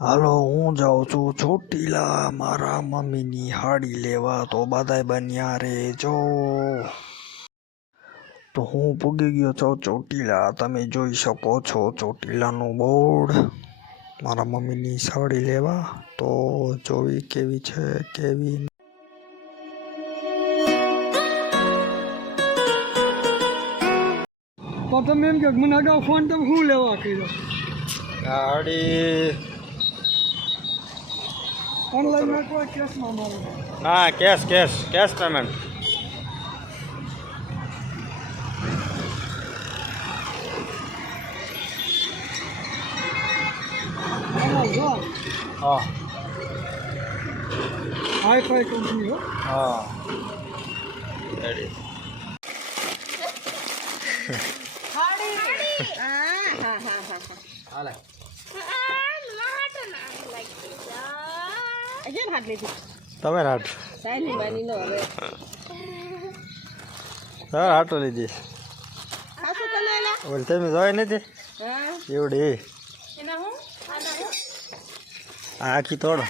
હાલો હું જાઉં છું ચોટીલા. મારા મમ્મીની હાડી લેવા તો બધાય બન્યા રે જો તો હું પૂગી ગયો છું ચોટીલા. તમે જોઈ શકો છો ચોટીલાનું બોર્ડ. મારા મમ્મીની સાડી લેવા તો જોવી કેવી છે કેવી તો તમે એમ કે મને અગાઉ ફોન તમે શું લેવા કર્યો? ગાડી ઓનલાઈનમાં કોઈ કેસમાં મારો હા કેશ કેશ કેશ પેમેન્ટ આમાં જો હા હાઈ ફાઈ કંપની હો હા રેડી હાલે કેમ હાથ લીધી તમે રાટ સાહેબ બાની નો હવે. તમે રાટો લીધી ઓલ તમે જોઈ નથી? હા. એવડી એના હું? આના હું? આ આખી તોડો.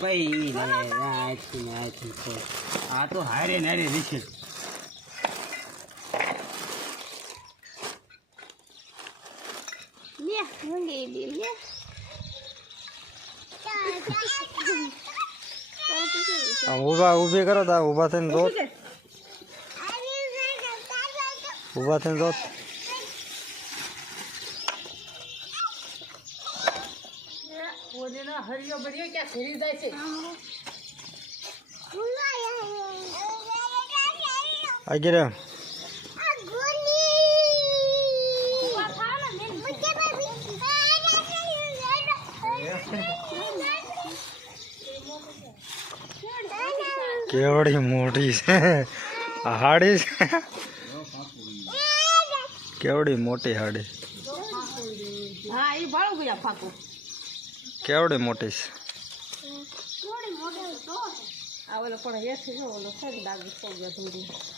ભાઈ આ તો હારે નારે રીશે મંગી દી લે આમ ઊભા ઊભી કરો તો ઊભા થઈને દોત. ઊભા થઈને દોત. હરિયો બરિયો ક્યાં ઘરી જાય છે? આગળ કેવડી મોટી છે. હાડી છે? કેવડી મોટી હાડી? હા એ ભાળું ગયા ફાકું. કેવડી મોટી છે?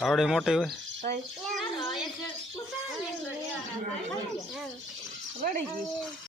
આવડી મોટી હોય રડી ગઈ.